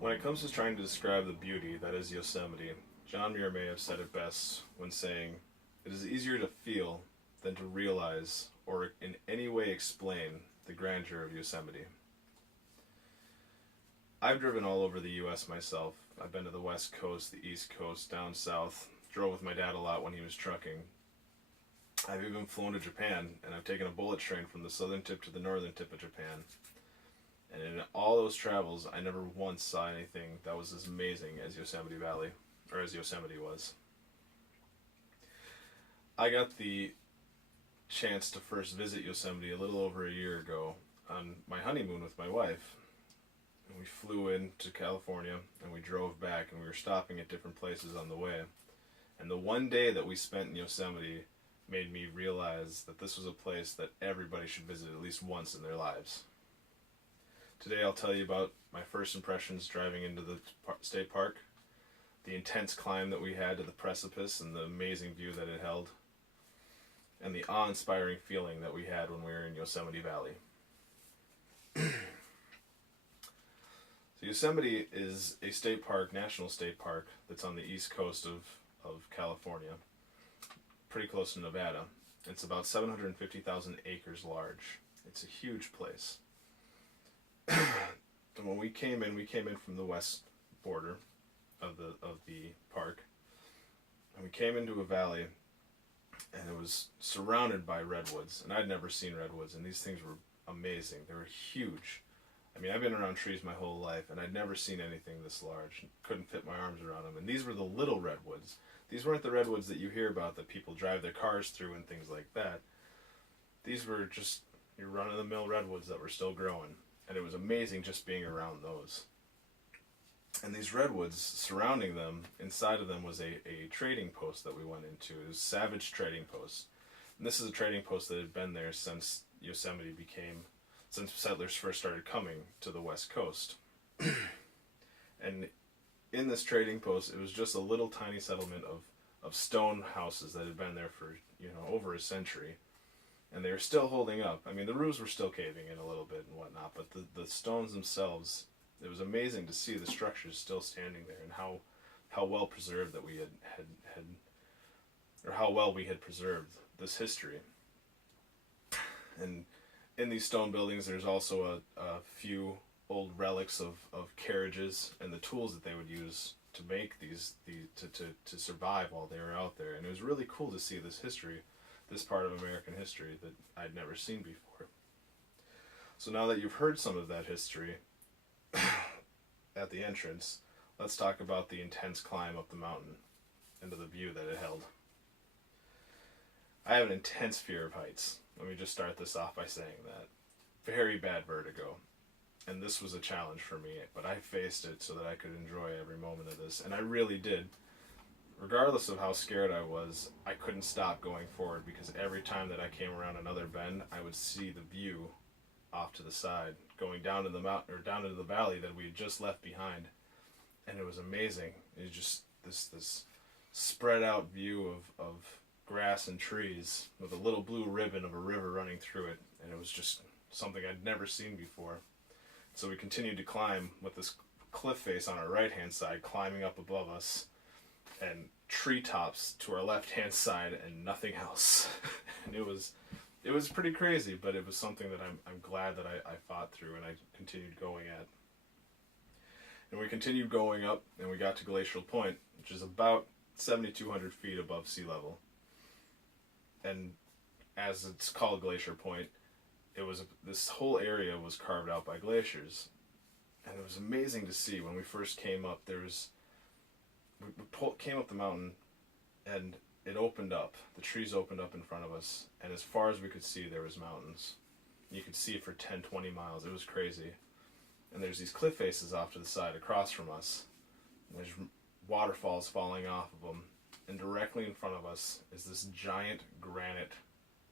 When it comes to trying to describe the beauty that is Yosemite, John Muir may have said it best when saying, "It is easier to feel than to realize or in any way explain the grandeur of Yosemite." I've driven all over the US myself. I've been to the West Coast, the East Coast, down south, drove with my dad a lot when he was trucking. I've even flown to Japan, and I've taken a bullet train from the southern tip to the northern tip of Japan. And in all those travels, I never once saw anything that was as amazing as Yosemite Valley, or as Yosemite was. I got the chance to first visit Yosemite a little over a year ago on my honeymoon with my wife. And we flew into California and we drove back, and we were stopping at different places on the way. And the one day that we spent in Yosemite made me realize that this was a place that everybody should visit at least once in their lives. Today I'll tell you about my first impressions driving into the state park, the intense climb that we had to the precipice and the amazing view that it held, and the awe-inspiring feeling that we had when we were in Yosemite Valley. So Yosemite is a state park, national state park, that's on the east coast of California, pretty close to Nevada. It's about 750,000 acres large. It's a huge place. And when we came in from the west border of the park, and we came into a valley, and it was surrounded by redwoods, and I'd never seen redwoods, and these things were amazing. They were huge. I mean, I've been around trees my whole life, and I'd never seen anything this large. Couldn't fit my arms around them. And these were the little redwoods. These weren't the redwoods that you hear about that people drive their cars through and things like that. These were just your run-of-the-mill redwoods that were still growing. And it was amazing just being around those. And these redwoods surrounding them, inside of them was a trading post that we went into. It was Savage Trading Post. And this is a trading post that had been there since Yosemite since settlers first started coming to the west coast. And in this trading post, it was just a little tiny settlement of stone houses that had been there for, over a century. And they were still holding up. I mean, the roofs were still caving in a little bit and whatnot, but the stones themselves, it was amazing to see the structures still standing there, and how well preserved that we had or how well we had preserved this history. And in these stone buildings, there's also a few old relics of carriages and the tools that they would use to make to survive while they were out there. And it was really cool to see this history, this part of American history that I'd never seen before. So now that you've heard some of that history at the entrance, let's talk about the intense climb up the mountain and to the view that it held. I have an intense fear of heights. Let me just start this off by saying that. Very bad vertigo. And this was a challenge for me, but I faced it so that I could enjoy every moment of this. And I really did. Regardless of how scared I was, I couldn't stop going forward, because every time that I came around another bend, I would see the view off to the side, going down to the mountain or down into the valley that we had just left behind. And it was amazing. It was just this spread out view of grass and trees with a little blue ribbon of a river running through it, and it was just something I'd never seen before. So we continued to climb with this cliff face on our right hand side climbing up above us, and treetops to our left hand side, and nothing else. And it was pretty crazy, but it was something that I'm glad that I fought through and I continued going at. And we continued going up, and we got to Glacial Point, which is about 7,200 feet above sea level. And as it's called Glacier Point, this whole area was carved out by glaciers. And it was amazing to see. When we first came up, we came up the mountain, and it opened up. The trees opened up in front of us, and as far as we could see, there was mountains. You could see it for 10, 20 miles. It was crazy. And there's these cliff faces off to the side across from us. And there's waterfalls falling off of them. And directly in front of us is this giant granite.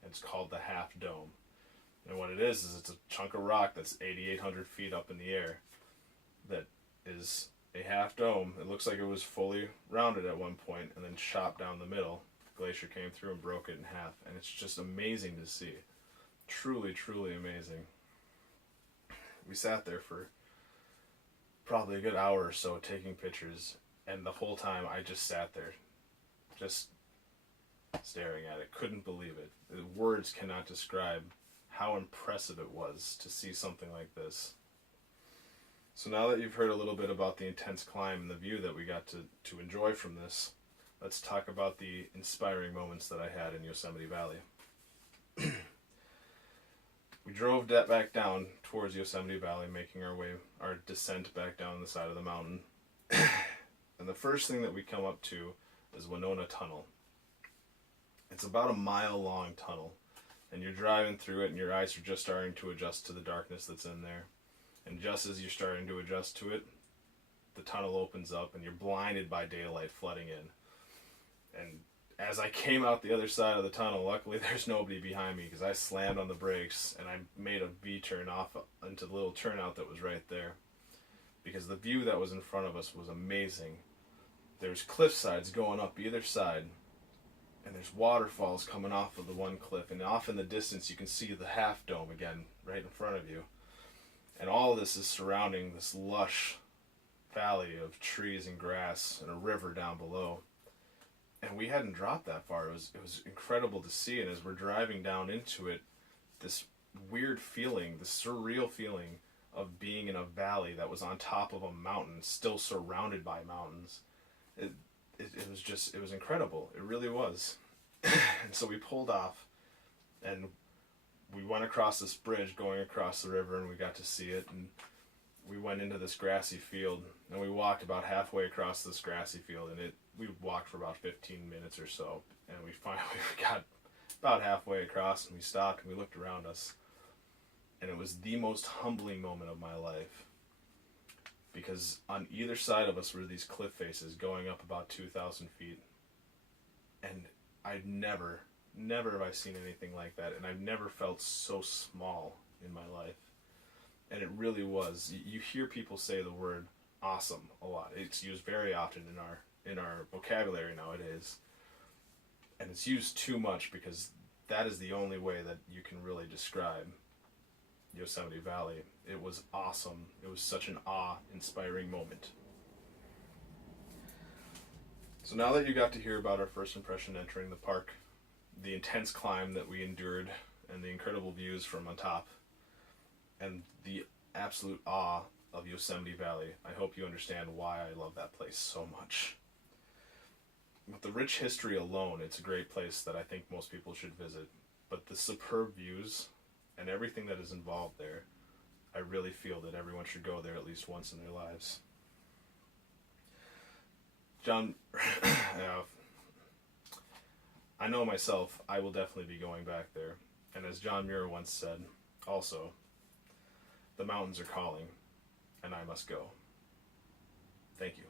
It's called the Half Dome. And what it is it's a chunk of rock that's 8,800 feet up in the air that is a half dome. It looks like it was fully rounded at one point and then chopped down the middle. The glacier came through and broke it in half. And it's just amazing to see. Truly, truly amazing. We sat there for probably a good hour or so taking pictures, and the whole time I just sat there, just staring at it. Couldn't believe it. The words cannot describe how impressive it was to see something like this. So now that you've heard a little bit about the intense climb and the view that we got to enjoy from this, let's talk about the inspiring moments that I had in Yosemite Valley. We drove back down towards Yosemite Valley, making our descent back down the side of the mountain. And the first thing that we come up to is Winona Tunnel. It's about a mile-long tunnel, and you're driving through it, and your eyes are just starting to adjust to the darkness that's in there. And just as you're starting to adjust to it, the tunnel opens up, and you're blinded by daylight flooding in. And as I came out the other side of the tunnel, luckily there's nobody behind me, because I slammed on the brakes, and I made a V-turn off into the little turnout that was right there. Because the view that was in front of us was amazing. There's cliff sides going up either side, and there's waterfalls coming off of the one cliff, and off in the distance you can see the half dome again right in front of you. And all of this is surrounding this lush valley of trees and grass and a river down below. And we hadn't dropped that far. It was incredible to see, and as we're driving down into it, this weird feeling, this surreal feeling of being in a valley that was on top of a mountain, still surrounded by mountains. It was incredible. It really was. And so we pulled off, and we went across this bridge going across the river, and we got to see it, and we went into this grassy field, and we walked about halfway across this grassy field, and we walked for about 15 minutes or so, and we finally got about halfway across, and we stopped, and we looked around us, and it was the most humbling moment of my life, because on either side of us were these cliff faces going up about 2,000 feet, and I've never have I seen anything like that, and I've never felt so small in my life. And it really was. You hear people say the word awesome a lot. It's used very often in our vocabulary nowadays. And it's used too much because that is the only way that you can really describe Yosemite Valley. It was awesome. It was such an awe-inspiring moment. So now that you got to hear about our first impression entering the park, the intense climb that we endured, and the incredible views from on top, and the absolute awe of Yosemite Valley, I hope you understand why I love that place so much. With the rich history alone, it's a great place that I think most people should visit. But the superb views and everything that is involved there, I really feel that everyone should go there at least once in their lives. John, I know myself, I will definitely be going back there. And as John Muir once said, also, the mountains are calling, and I must go. Thank you.